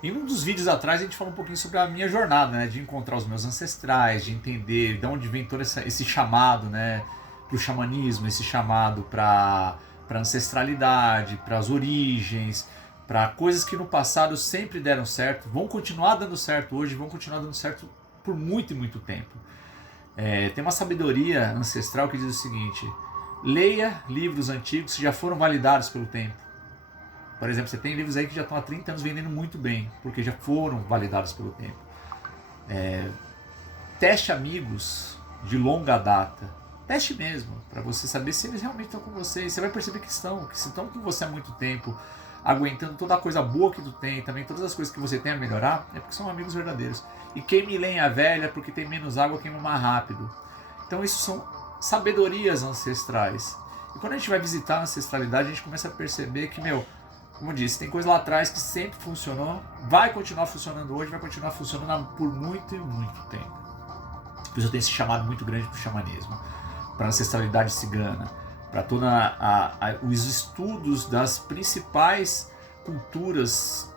Em um dos vídeos atrás a gente falou um pouquinho sobre a minha jornada, né, de encontrar os meus ancestrais, de entender de onde vem todo esse chamado, né, para o xamanismo, esse chamado para ancestralidade, para as origens, para coisas que no passado sempre deram certo, vão continuar dando certo hoje, vão continuar dando certo por muito e muito tempo. Tem uma sabedoria ancestral que diz o seguinte: leia livros antigos que já foram validados pelo tempo. Por exemplo, você tem livros aí que já estão há 30 anos vendendo muito bem, porque já foram validados pelo tempo. Teste amigos de longa data. Teste mesmo, para você saber se eles realmente estão com você. E você vai perceber que estão, que se estão com você há muito tempo, aguentando toda a coisa boa que tu tem, também todas as coisas que você tem a melhorar, é porque são amigos verdadeiros. E queime lenha velha, porque tem menos água, queima mais rápido. Então isso são sabedorias ancestrais. E quando a gente vai visitar a ancestralidade, a gente começa a perceber que, como eu disse, tem coisa lá atrás que sempre funcionou, vai continuar funcionando hoje, vai continuar funcionando por muito e muito tempo. Por isso eu tenho esse chamado muito grande para o xamanismo, para a ancestralidade cigana, para todos os estudos das principais culturas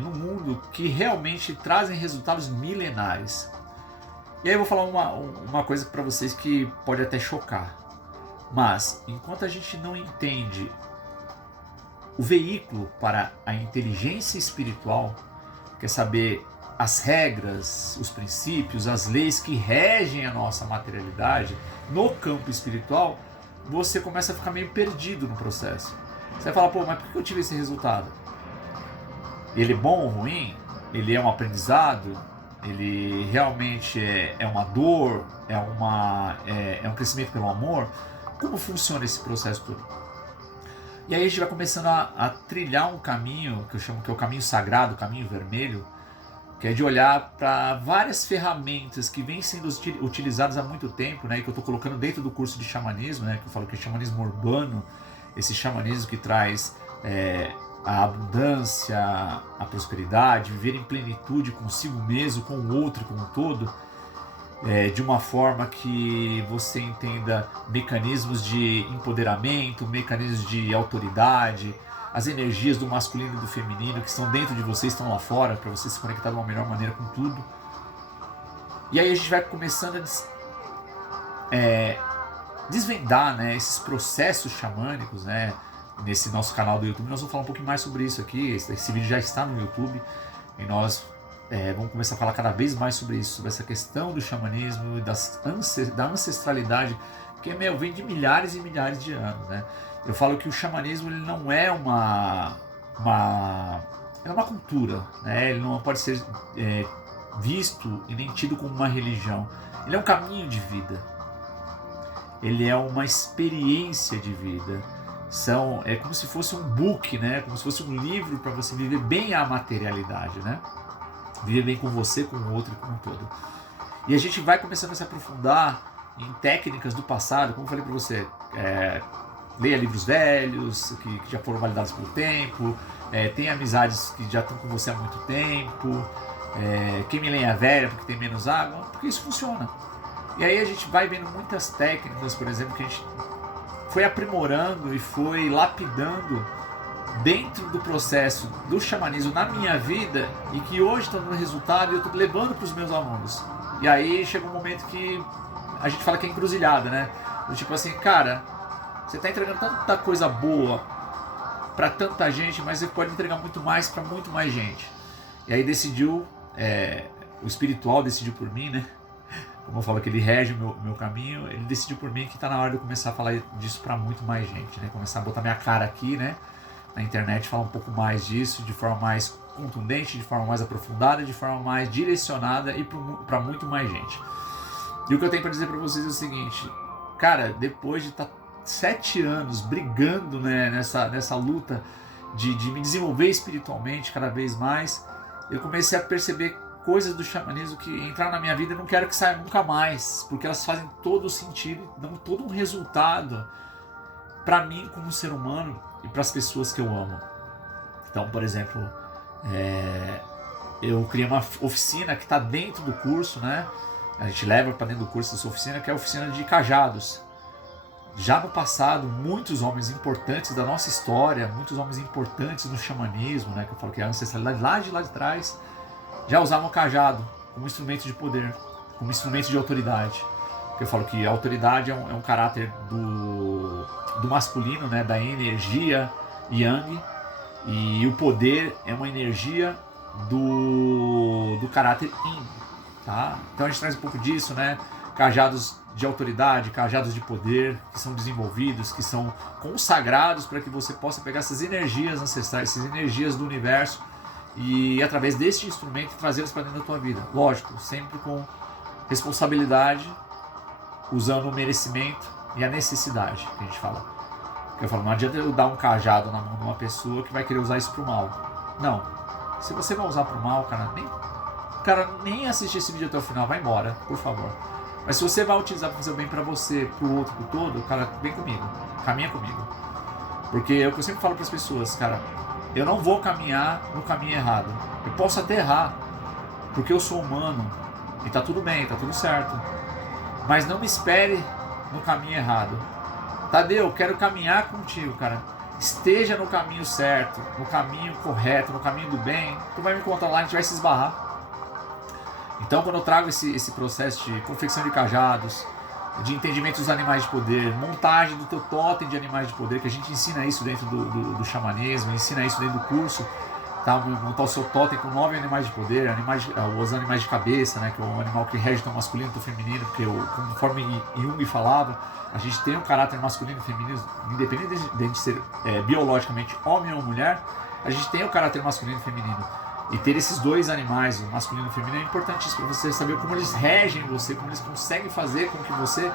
no mundo que realmente trazem resultados milenares. E aí eu vou falar uma coisa para vocês que pode até chocar, mas enquanto a gente não entende o veículo para a inteligência espiritual, quer saber as regras, os princípios, as leis que regem a nossa materialidade no campo espiritual, você começa a ficar meio perdido no processo. Você vai falar, mas por que eu tive esse resultado? Ele é bom ou ruim? Ele é um aprendizado? Ele realmente é uma dor? É um crescimento pelo amor? Como funciona esse processo todo? E aí a gente vai começando a trilhar um caminho que eu chamo que é o caminho sagrado, o caminho vermelho, que é de olhar para várias ferramentas que vêm sendo utilizadas há muito tempo, né, e que eu estou colocando dentro do curso de xamanismo, né, que eu falo que é xamanismo urbano, esse xamanismo que traz a abundância, a prosperidade, viver em plenitude consigo mesmo, com o outro, com o todo, de uma forma que você entenda mecanismos de empoderamento, mecanismos de autoridade, as energias do masculino e do feminino que estão dentro de você, estão lá fora, para você se conectar de uma melhor maneira com tudo. E aí a gente vai começando a desvendar, né, esses processos xamânicos, né, nesse nosso canal do YouTube. Nós vamos falar um pouquinho mais sobre isso aqui. Esse vídeo já está no YouTube e nós vamos começar a falar cada vez mais sobre isso, sobre essa questão do xamanismo, da ancestralidade, que vem de milhares e milhares de anos, né? Eu falo que o xamanismo ele não é é uma cultura, né? Ele não pode ser visto e nem tido como uma religião. Ele é um caminho de vida. Ele é uma experiência de vida. É como se fosse um book, né? Como se fosse um livro para você viver bem a materialidade, né? Viver bem com você, com o outro e com o todo. E a gente vai começando a se aprofundar em técnicas do passado, como eu falei para você, leia livros velhos, que já foram validados pelo tempo, tem amizades que já estão com você há muito tempo, queime lenha velha porque tem menos água, porque isso funciona. E aí a gente vai vendo muitas técnicas, por exemplo, que a gente foi aprimorando e foi lapidando dentro do processo do xamanismo na minha vida e que hoje estão dando resultado e eu estou levando para os meus alunos. E aí chega um momento que a gente fala que é encruzilhada, né? Tipo assim, cara, você está entregando tanta coisa boa para tanta gente, mas você pode entregar muito mais para muito mais gente. E aí o espiritual decidiu por mim, né? Como eu falo que ele rege o meu caminho, ele decidiu por mim que está na hora de eu começar a falar disso para muito mais gente, né? Começar a botar minha cara aqui, né? Na internet, falar um pouco mais disso, de forma mais contundente, de forma mais aprofundada, de forma mais direcionada e para muito mais gente. E o que eu tenho para dizer para vocês é o seguinte, cara, depois de estar 7 anos brigando, né, nessa luta de me desenvolver espiritualmente cada vez mais, eu comecei a perceber coisas do xamanismo que entraram na minha vida e não quero que saia nunca mais, porque elas fazem todo o sentido, dão todo um resultado para mim como ser humano e para as pessoas que eu amo. Então, por exemplo, eu criei uma oficina que está dentro do curso, né? A gente leva para dentro do curso essa oficina, que é a oficina de cajados. já no passado, muitos homens importantes da nossa história, muitos homens importantes no xamanismo, né, que eu falo que é a ancestralidade lá de trás, já usavam o cajado como instrumento de poder, como instrumento de autoridade. Porque eu falo que a autoridade é um caráter do masculino, né, da energia yang, e o poder é uma energia do caráter yin. Tá? Então a gente traz um pouco disso, né? Cajados de autoridade, cajados de poder, que são desenvolvidos, que são consagrados para que você possa pegar essas energias ancestrais, essas energias do universo e através deste instrumento trazê-las para dentro da tua vida. Lógico, sempre com responsabilidade, usando o merecimento e a necessidade, que a gente fala. Eu falo, não adianta eu dar um cajado na mão de uma pessoa que vai querer usar isso pro mal. Não. Se você vai usar pro mal, cara, nem assistir esse vídeo até o final, vai embora, por favor. Mas se você vai utilizar para fazer o bem para você, pro outro, pro todo, cara, vem comigo, caminha comigo. Porque é o que eu sempre falo para as pessoas, cara, eu não vou caminhar no caminho errado. Eu posso até errar, porque eu sou humano e tá tudo bem, tá tudo certo. Mas não me espere no caminho errado. Tadeu, eu quero caminhar contigo, cara. Esteja no caminho certo, no caminho correto, no caminho do bem. Tu vai me encontrar lá, a gente vai se esbarrar. Então, quando eu trago esse processo de confecção de cajados, de entendimento dos animais de poder, montagem do teu totem de animais de poder, que a gente ensina isso dentro do xamanismo, ensina isso dentro do curso, tá? Montar o seu totem com 9 animais de poder, os animais de cabeça, né? Que é o animal que rege o masculino e o feminino, porque conforme Jung falava, a gente tem um caráter masculino e feminino, independente de a gente ser biologicamente homem ou mulher, a gente tem o caráter masculino e feminino. E ter esses dois animais, o masculino e o feminino, é importantíssimo para você saber como eles regem você, como eles conseguem fazer com que você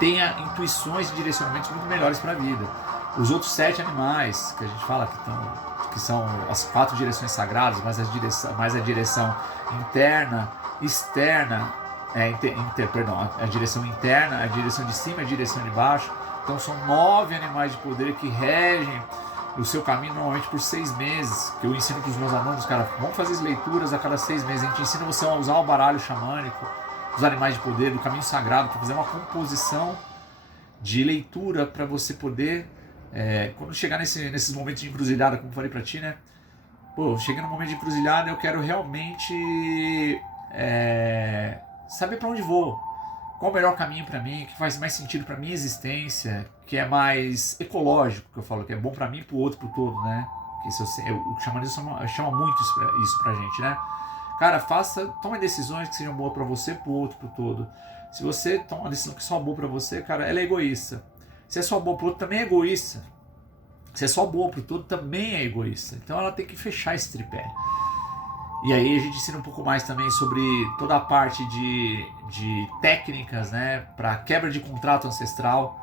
tenha intuições e direcionamentos muito melhores para a vida. Os outros 7 animais que a gente fala que são as 4 direções sagradas, mais a direção interna, externa, a direção interna, a direção de cima e a direção de baixo. Então são 9 animais de poder que regem o seu caminho normalmente por 6 meses, que eu ensino para os meus alunos, cara, vamos fazer as leituras a cada 6 meses, a gente ensina você a usar o baralho xamânico, os animais de poder, do caminho sagrado, para fazer uma composição de leitura para você poder, quando chegar nesses momentos de encruzilhada, como eu falei para ti, né, pô, cheguei no momento de encruzilhada, eu quero realmente saber para onde vou, qual o melhor caminho para mim, que faz mais sentido para minha existência, que é mais ecológico, que eu falo, que é bom para mim, para o outro, para o todo, né? Que o xamanismo chama muito isso pra gente, né? Cara, tome decisões que sejam boas para você, para o outro, para o todo. Se você toma uma decisão que é só boa para você, cara, ela é egoísta. Se é só boa para o outro, também é egoísta. Se é só boa para o todo, também é egoísta. Então ela tem que fechar esse tripé. E aí a gente ensina um pouco mais também sobre toda a parte de técnicas, né, para quebra de contrato ancestral.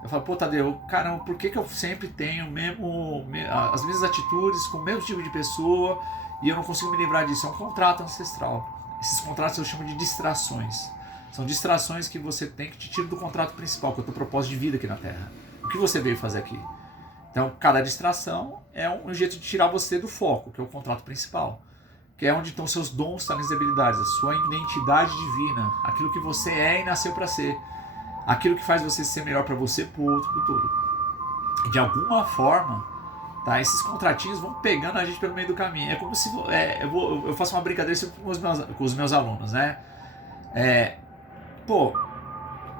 Eu falo, pô, Tadeu, caramba, por que eu sempre tenho as mesmas atitudes com o mesmo tipo de pessoa e eu não consigo me lembrar disso? É um contrato ancestral. Esses contratos eu chamo de distrações. São distrações que você tem que te tirar do contrato principal, que é o teu propósito de vida aqui na Terra. O que você veio fazer aqui? Então, cada distração é um jeito de tirar você do foco, que é o contrato principal. Que é onde estão seus dons, talentos e habilidades, a sua identidade divina, aquilo que você é e nasceu para ser, aquilo que faz você ser melhor para você, para o outro, para o todo. E de alguma forma, tá, esses contratinhos vão pegando a gente pelo meio do caminho. É como se eu faço uma brincadeira sempre com os meus alunos, né?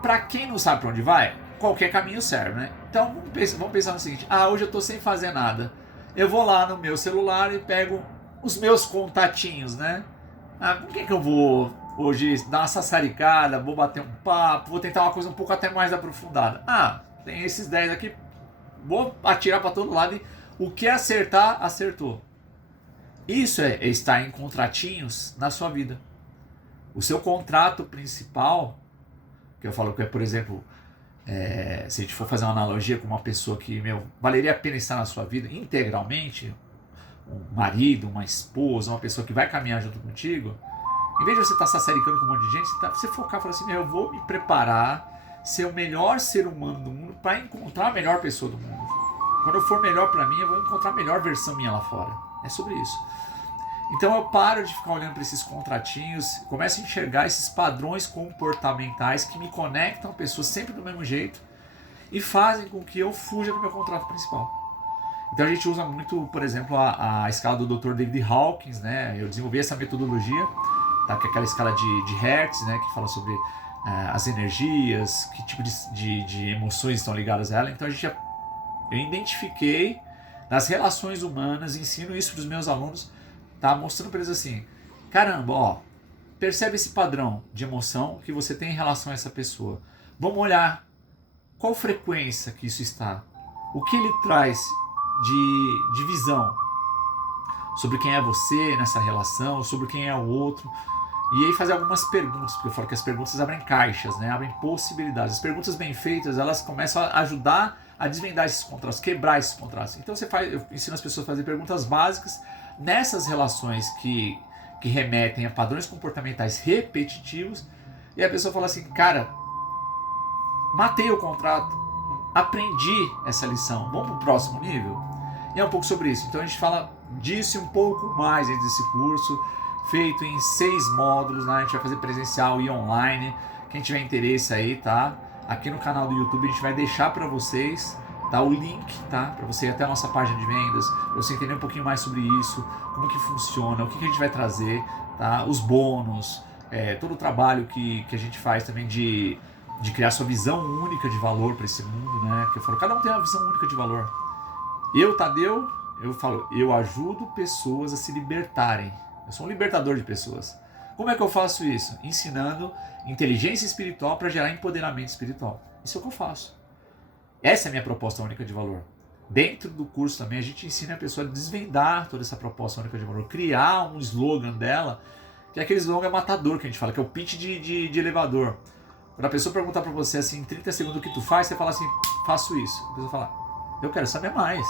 Para quem não sabe para onde vai, qualquer caminho serve, né? Então vamos pensar no seguinte: hoje eu estou sem fazer nada. Eu vou lá no meu celular e pego os meus contatinhos, né? Com quem que eu vou hoje dar uma sassaricada, vou bater um papo, vou tentar uma coisa um pouco até mais aprofundada. Tem esses 10 aqui, vou atirar para todo lado e o que acertar, acertou. Isso é estar em contratinhos na sua vida. O seu contrato principal, que eu falo que é, por exemplo, se a gente for fazer uma analogia com uma pessoa que, valeria a pena estar na sua vida integralmente, um marido, uma esposa, uma pessoa que vai caminhar junto contigo, em vez de você estar sassaricando com um monte de gente, você focar e falar assim, eu vou me preparar, ser o melhor ser humano do mundo para encontrar a melhor pessoa do mundo. Quando eu for melhor para mim, eu vou encontrar a melhor versão minha lá fora. É sobre isso. Então eu paro de ficar olhando para esses contratinhos, começo a enxergar esses padrões comportamentais que me conectam a pessoas sempre do mesmo jeito e fazem com que eu fuja do meu contrato principal. Então a gente usa muito, por exemplo, a escala do Dr. David Hawkins, né? Eu desenvolvi essa metodologia, tá? Que é aquela escala de Hertz, né? Que fala sobre as energias, que tipo de emoções estão ligadas a ela. Então eu identifiquei nas relações humanas, ensino isso para os meus alunos, tá? Mostrando para eles assim, caramba, ó, percebe esse padrão de emoção que você tem em relação a essa pessoa. Vamos olhar qual frequência que isso está, o que ele traz de visão sobre quem é você nessa relação, sobre quem é o outro. E aí fazer algumas perguntas, porque eu falo que as perguntas abrem caixas, né? Abrem possibilidades. As perguntas bem feitas, elas começam a ajudar a desvendar esses contrastes, quebrar esses contrastes. Então eu ensino as pessoas a fazer perguntas básicas nessas relações que remetem a padrões comportamentais repetitivos, e a pessoa fala assim, cara, matei o contrato, aprendi essa lição, vamos para o próximo nível? E é um pouco sobre isso. Então a gente fala disso e um pouco mais desse curso, feito em 6 módulos, né? A gente vai fazer presencial e online. Quem tiver interesse aí, tá? Aqui no canal do YouTube a gente vai deixar para vocês, tá? O link, tá? Para você ir até a nossa página de vendas, para você entender um pouquinho mais sobre isso, como que funciona, o que a gente vai trazer, tá? Os bônus, todo o trabalho que a gente faz também de criar sua visão única de valor para esse mundo, né? Que eu falo, cada um tem uma visão única de valor. Eu, Tadeu, eu falo, eu ajudo pessoas a se libertarem. Eu sou um libertador de pessoas. Como é que eu faço isso? Ensinando inteligência espiritual para gerar empoderamento espiritual. Isso é o que eu faço. Essa é a minha proposta única de valor. Dentro do curso também a gente ensina a pessoa a desvendar toda essa proposta única de valor, criar um slogan dela, que é aquele slogan matador que a gente fala, que é o pitch de elevador. Quando a pessoa perguntar para você assim, em 30 segundos o que tu faz, você fala assim, faço isso. A pessoa fala, eu quero saber mais.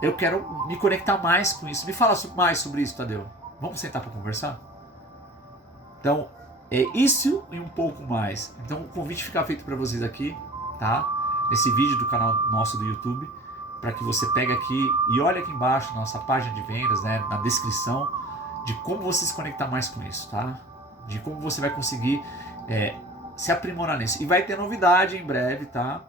Eu quero me conectar mais com isso. Me fala mais sobre isso, Tadeu. Vamos sentar para conversar? Então, é isso e um pouco mais. Então, o convite fica feito para vocês aqui, tá? Nesse vídeo do canal nosso do YouTube, para que você pegue aqui e olhe aqui embaixo na nossa página de vendas, né, na descrição, de como você se conectar mais com isso, tá? De como você vai conseguir se aprimorar nisso. E vai ter novidade em breve, tá?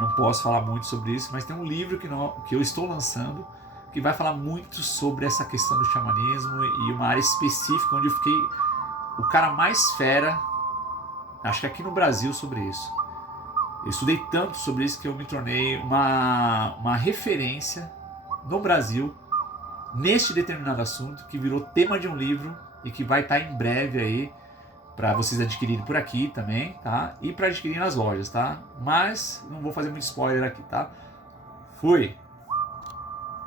Não posso falar muito sobre isso, mas tem um livro que eu estou lançando que vai falar muito sobre essa questão do xamanismo e uma área específica onde eu fiquei o cara mais fera, acho que aqui no Brasil, sobre isso. Eu estudei tanto sobre isso que eu me tornei uma referência no Brasil neste determinado assunto, que virou tema de um livro e que vai estar em breve aí para vocês adquirirem por aqui também, tá? E para adquirir nas lojas, tá? Mas não vou fazer muito spoiler aqui, tá? Fui!